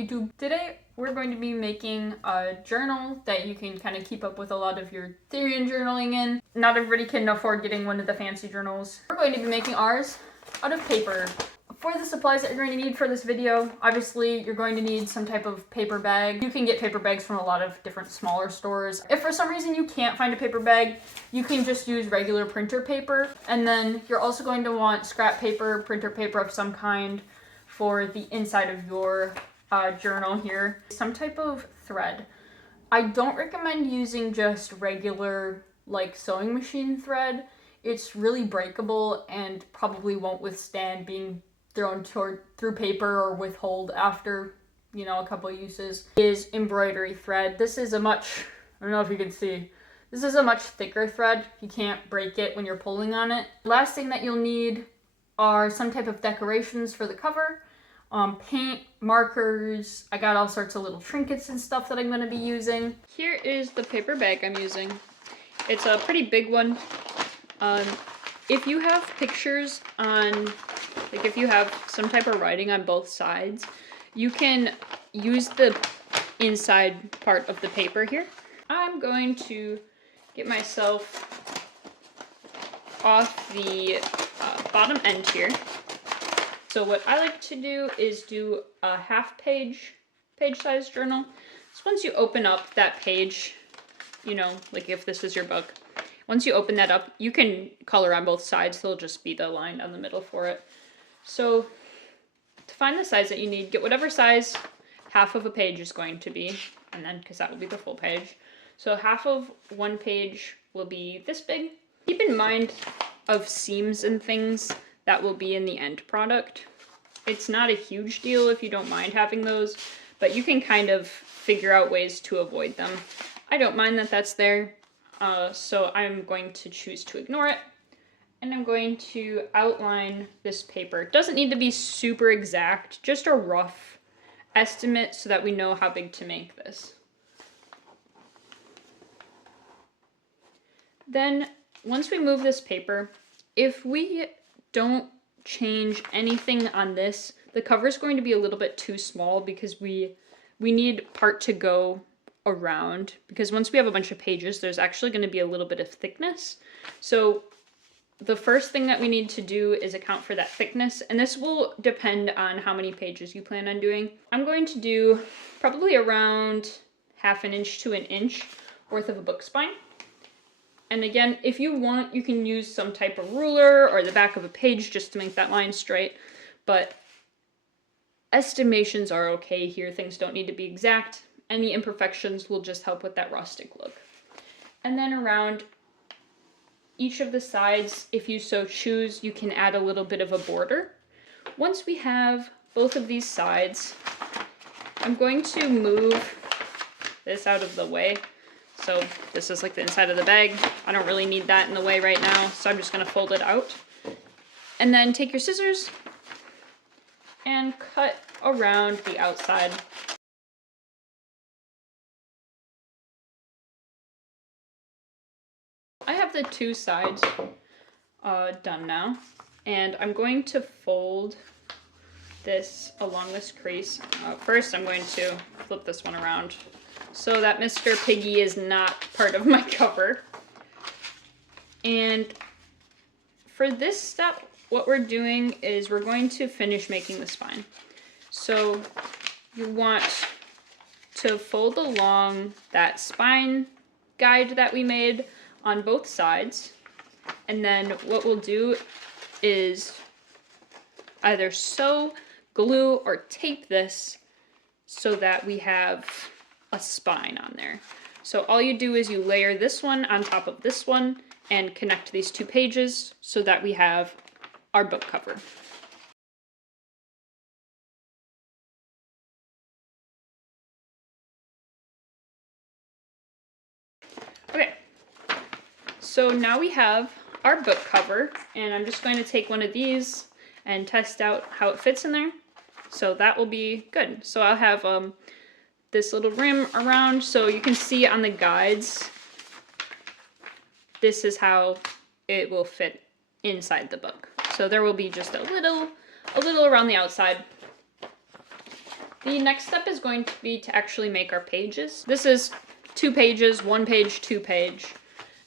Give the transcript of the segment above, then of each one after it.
YouTube. Today we're going to be making a journal that you can kind of keep up with a lot of your Therian journaling in. Not everybody can afford getting one of the fancy journals. We're going to be making ours out of paper. For the supplies that you're going to need for this video, obviously you're going to need some type of paper bag. You can get paper bags from a lot of different smaller stores. If for some reason you can't find a paper bag, you can just use regular printer paper. And then you're also going to want scrap paper, printer paper of some kind for the inside of your journal here. Some type of thread. I don't recommend using just regular like sewing machine thread. It's really breakable and probably won't withstand being thrown through paper or withhold after, you know, a couple of uses. Is embroidery thread. This is a much, I don't know if you can see, this is a much thicker thread. You can't break it when you're pulling on it. Last thing that you'll need are some type of decorations for the cover. Paint, markers. I got all sorts of little trinkets and stuff that I'm going to be using. Here is the paper bag I'm using. It's a pretty big one. If you have pictures on, like if you have some type of writing on both sides, you can use the inside part of the paper here. I'm going to get myself off the bottom end here. So what I like to do is do a half page size journal. So once you open up that page, you know, like if this is your book, once you open that up, you can color on both sides. There'll just be the line down the middle for it. So to find the size that you need, get whatever size half of a page is going to be, and then because that will be the full page. So half of one page will be this big. Keep in mind of seams and things that will be in the end product. It's not a huge deal if you don't mind having those, but you can kind of figure out ways to avoid them. I don't mind that that's there, so I'm going to choose to ignore it. And I'm going to outline this paper. It doesn't need to be super exact, just a rough estimate so that we know how big to make this. Then, once we move this paper, if we don't change anything on this, the cover is going to be a little bit too small because we need part to go around, because once we have a bunch of pages, there's actually going to be a little bit of thickness. So the first thing that we need to do is account for that thickness, and this will depend on how many pages you plan on doing. I'm going to do probably around ½ inch to an inch worth of a book spine. And again, if you want, you can use some type of ruler or the back of a page just to make that line straight, but estimations are okay here. Things don't need to be exact. Any imperfections will just help with that rustic look. And then around each of the sides, if you so choose, you can add a little bit of a border. Once we have both of these sides, I'm going to move this out of the way. So this is like the inside of the bag. I don't really need that in the way right now, so I'm just going to fold it out. And then take your scissors and cut around the outside. I have the two sides done now, and I'm going to fold this along this crease. First, I'm going to flip this one around so that Mr. Piggy is not part of my cover. And for this step, what we're doing is we're going to finish making the spine. So you want to fold along that spine guide that we made on both sides, and then what we'll do is either sew, glue, or tape this so that we have a spine on there. So all you do is you layer this one on top of this one and connect these two pages so that we have our book cover. Okay. So now we have our book cover, and I'm just going to take one of these and test out how it fits in there. So that will be good. So I'll have this little rim around, so you can see on the guides, this is how it will fit inside the book. So there will be just a little around the outside. The next step is going to be to actually make our pages. This is 2 pages, 1 page, 2 page.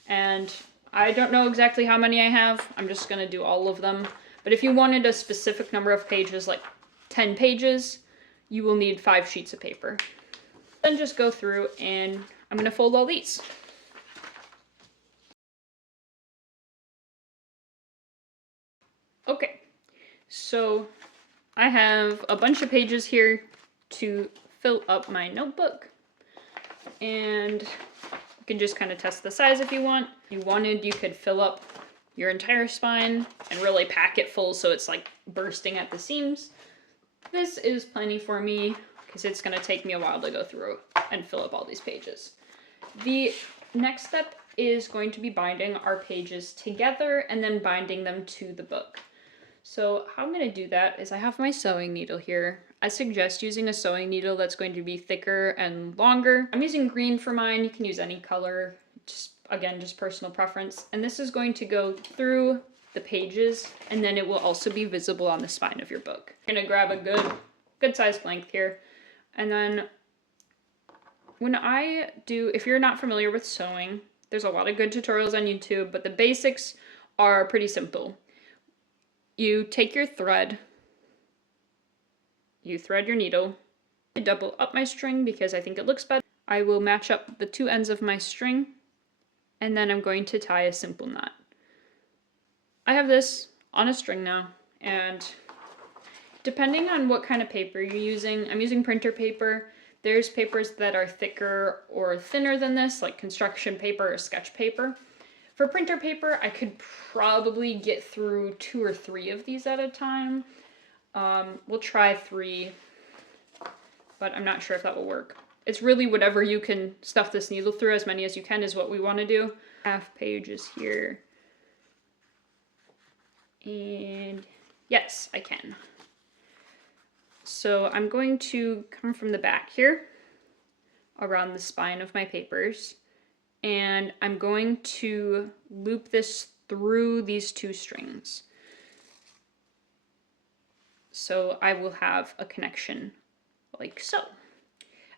And I don't know exactly how many I have. I'm just gonna do all of them. But if you wanted a specific number of pages, like 10 pages, you will need 5 sheets of paper. Then just go through and I'm gonna fold all these. Okay, so I have a bunch of pages here to fill up my notebook. And you can just kind of test the size if you want. If you wanted, you could fill up your entire spine and really pack it full so it's like bursting at the seams. This is plenty for me because it's going to take me a while to go through and fill up all these pages. The next step is going to be binding our pages together and then binding them to the book. So how I'm going to do that is I have my sewing needle here. I suggest using a sewing needle that's going to be thicker and longer. I'm using green for mine. You can use any color, just again, just personal preference. And this is going to go through the pages and then it will also be visible on the spine of your book. You're gonna grab a good sized length here. And then when I do, if you're not familiar with sewing, there's a lot of good tutorials on YouTube, but the basics are pretty simple. You take your thread, you thread your needle. I double up my string because I think it looks better. I will match up the 2 ends of my string, and then I'm going to tie a simple knot. I have this on a string now, and depending on what kind of paper you're using, I'm using printer paper. There's papers that are thicker or thinner than this, like construction paper or sketch paper. For printer paper, I could probably get through 2 or 3 of these at a time. We'll try 3, but I'm not sure if that will work. It's really whatever you can stuff this needle through, as many as you can is what we want to do. Half pages here. And yes, I can. So I'm going to come from the back here, around the spine of my papers. And I'm going to loop this through these 2 strings. So I will have a connection like so.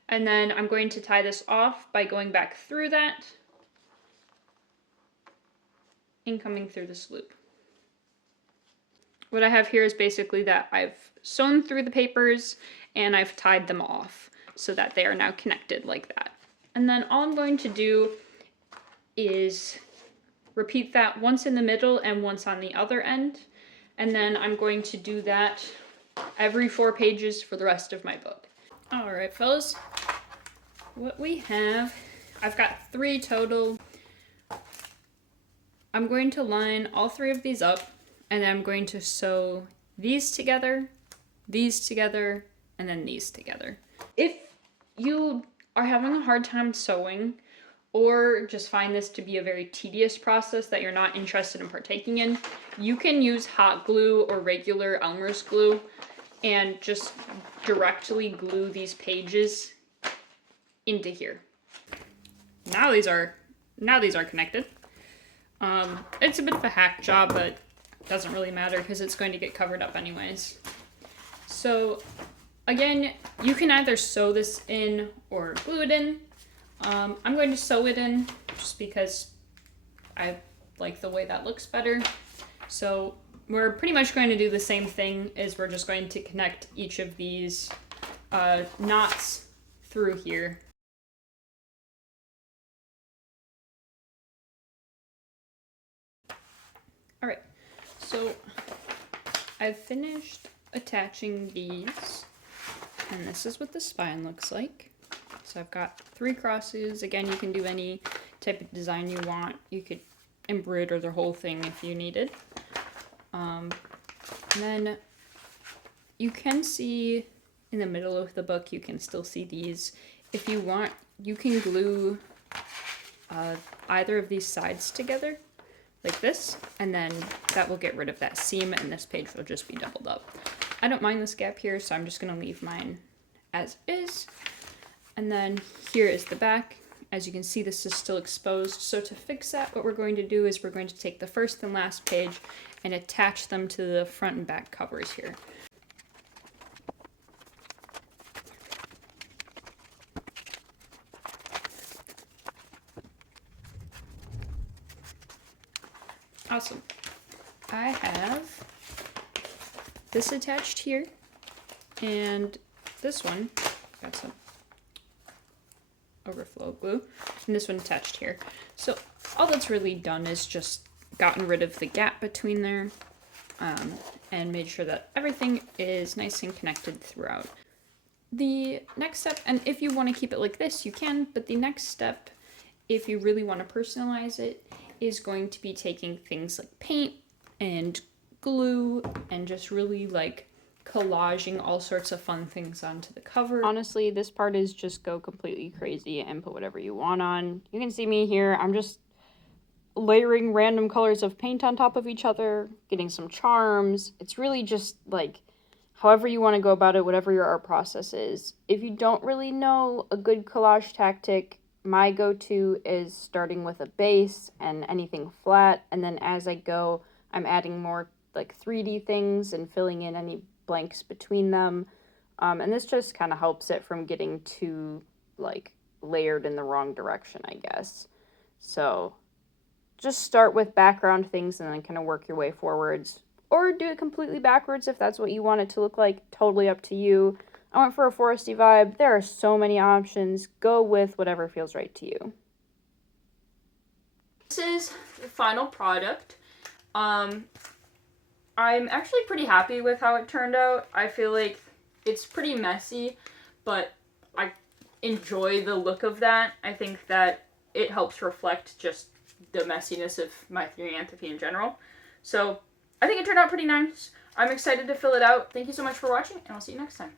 And then I'm going to tie this off by going back through that and coming through this loop. What I have here is basically that I've sewn through the papers and I've tied them off so that they are now connected like that. And then all I'm going to do is repeat that once in the middle and once on the other end. And then I'm going to do that every 4 pages for the rest of my book. All right, fellas, what we have, I've got 3 total. I'm going to line all 3 of these up, and then I'm going to sew these together, and then these together. If you are having a hard time sewing, or just find this to be a very tedious process that you're not interested in partaking in, you can use hot glue or regular Elmer's glue and just directly glue these pages into here. Now these are connected. It's a bit of a hack job, but it doesn't really matter because it's going to get covered up anyways. So again, you can either sew this in or glue it in. I'm going to sew it in just because I like the way that looks better. So we're pretty much going to do the same thing, is we're just going to connect each of these knots through here. All right, so I've finished attaching these, and this is what the spine looks like. So I've got 3 crosses. Again, you can do any type of design you want. You could embroider the whole thing if you needed. And then you can see in the middle of the book, you can still see these. If you want, you can glue either of these sides together like this, and then that will get rid of that seam, and this page will just be doubled up. I don't mind this gap here, so I'm just going to leave mine as is. And then here is the back. As you can see, this is still exposed. So to fix that, what we're going to do is we're going to take the first and last page and attach them to the front and back covers here. Awesome. I have this attached here, and this one, got some overflow glue, and this one attached here. So all that's really done is just gotten rid of the gap between there, and made sure that everything is nice and connected throughout. The next step, and if you want to keep it like this, you can, but the next step, if you really want to personalize it, is going to be taking things like paint and glue and just really like collaging all sorts of fun things onto the cover. Honestly, this part is just go completely crazy and put whatever you want on. You can see me here. I'm just layering random colors of paint on top of each other, getting some charms. It's really just like however you want to go about it, whatever your art process is. If you don't really know a good collage tactic, my go-to is starting with a base and anything flat, and then as I go, I'm adding more like 3D things and filling in any blanks between them. And this just kind of helps it from getting too like layered in the wrong direction, I guess. So just start with background things and then kind of work your way forwards. Or do it completely backwards if that's what you want it to look like. Totally up to you. I went for a foresty vibe. There are so many options. Go with whatever feels right to you. This is the final product. I'm actually pretty happy with how it turned out. I feel like it's pretty messy, but I enjoy the look of that. I think that it helps reflect just the messiness of my Therianthropy in general. So I think it turned out pretty nice. I'm excited to fill it out. Thank you so much for watching, and I'll see you next time.